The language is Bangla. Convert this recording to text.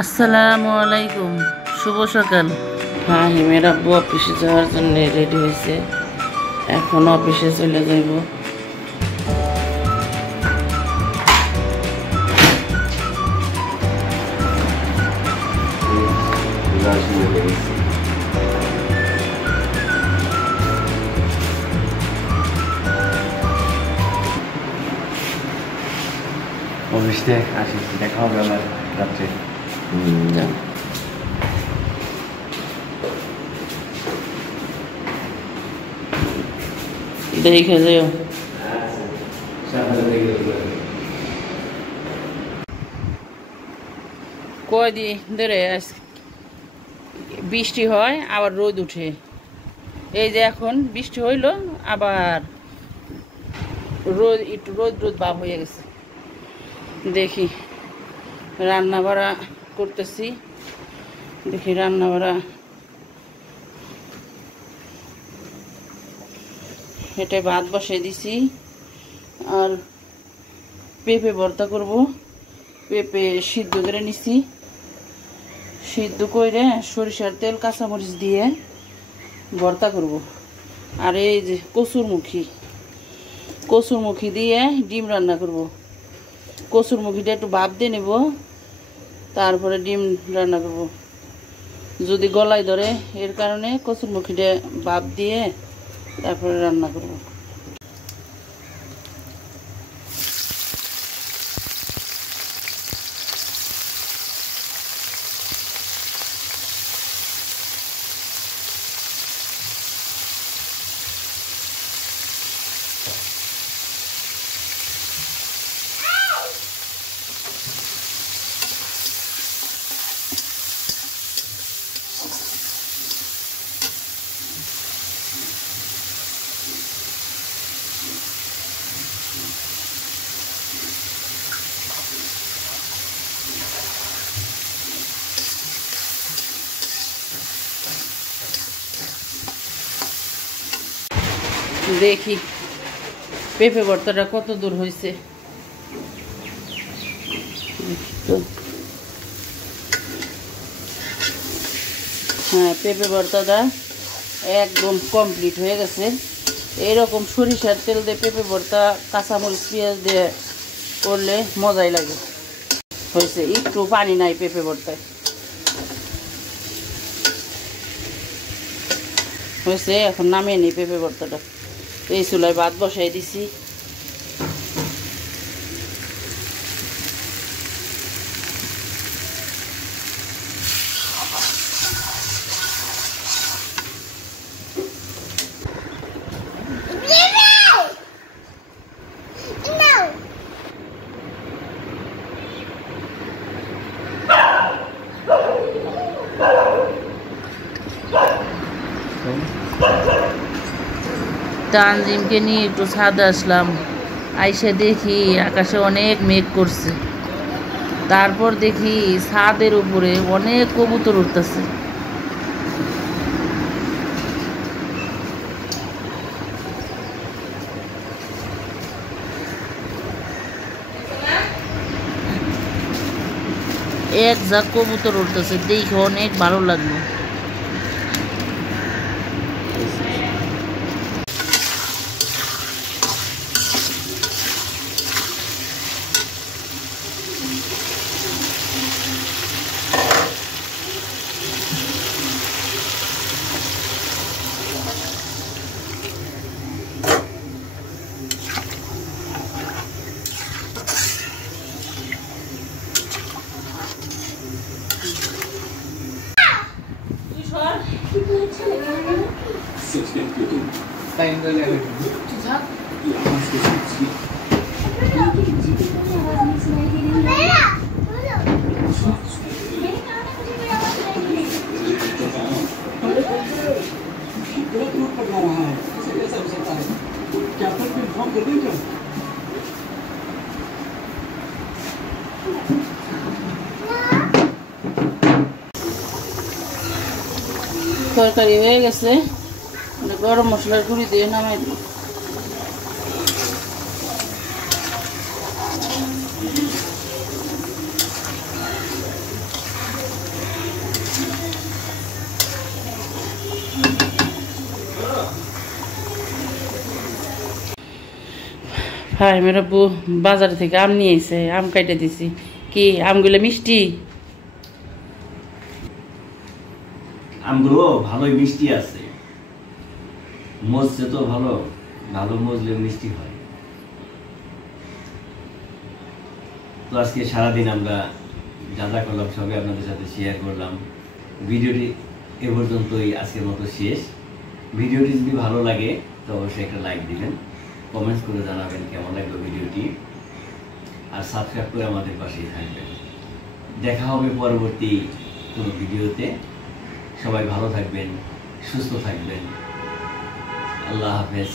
আসসালামু আলাইকুম, শুভ সকাল। হ্যাঁ, হিমের আব্বু অফিসে যাওয়ার জন্য রেডি হয়েছে, এখন অফিসে চলে যাইব। অফিসে আসি, দেখা হবে আমার রাত্রে। দেখে যাও। কয়দিন ধরে বৃষ্টি হয়, আবার রোদ উঠে। এই যে এখন বৃষ্টি হইলো, আবার রোদ, একটু রোদ রোদ ভাব হয়ে গেছে। দেখি রান্না বাড়া করতেছি, দেখি রান্না বাড়া এটা ভাত বসিয়ে দিছি, আর পেঁপে ভর্তা করব। পেঁপে সিদ্ধ করে নিছি, সিদ্ধ করে সরিষার তেল কাঁচামরিচ দিয়ে ভর্তা করব। আর এই যে কচুরমুখী দিয়ে ডিম রান্না করব। কচুরমুখীটা একটু ভাপ দিয়ে নেব, তারপরে ডিম রান্না করব। যদি গলায় ধরে, এর কারণে কচুরমুখীটা ভাপ দিয়ে তারপরে রান্না করব। দেখি পেঁপে ভর্তাটা কত দূর হয়েছে। হ্যাঁ, পেঁপে ভর্তাটা একদম কমপ্লিট হয়ে গেছে। এইরকম সরিষার তেল দিয়ে পেঁপে ভর্তা কাঁচামরিচ পেঁয়াজ দিয়ে করলে মজাই লাগে। হয়েছে, একটু পানি নাই পেঁপে ভর্তায়, হয়েছে। এখন নামিয়ে নিই পেঁপে ভর্তাটা। এই চুলায় ভাত বসাই দিছি। তানজিমকে নিয়ে একটু ছাদে আসলাম, আইসে দেখি আকাশে অনেক মেঘ করছে। তারপর দেখি ছাদের উপরে অনেক কবুতর উঠতেছে। এক যা কবুতর উঠতেছে, দেখে অনেক ভালো লাগলো। তরকারি হয়ে গেছে, গরম মশলার গুঁড়ি দিয়ে নামাই দিই। হ্যাঁ মেয়ের আব্বু বাজার থেকে আম নিয়ে এসে আম কাইটে দিছি। কি আমগুলো মিষ্টি? আমগুলো ভালোই মিষ্টি আছে, মজছে তো ভালো, ভালো মজলে মিষ্টি হয়। তো আজকে সারাদিন আমরা যা যা করলাম সবই আপনাদের সাথে শেয়ার করলাম। ভিডিওটি এ পর্যন্তই আজকের মতো শেষ। ভিডিওটি যদি ভালো লাগে তো অবশ্যই একটা লাইক দিবেন, কমেন্টস করে জানাবেন কেমন লাগলো ভিডিওটি, আর সাবস্ক্রাইব করে আমাদের পাশেই থাকবেন। দেখা হবে পরবর্তী কোনো ভিডিওতে। সবাই ভালো থাকবেন, সুস্থ থাকবেন। আল্লাহ হাফেজ।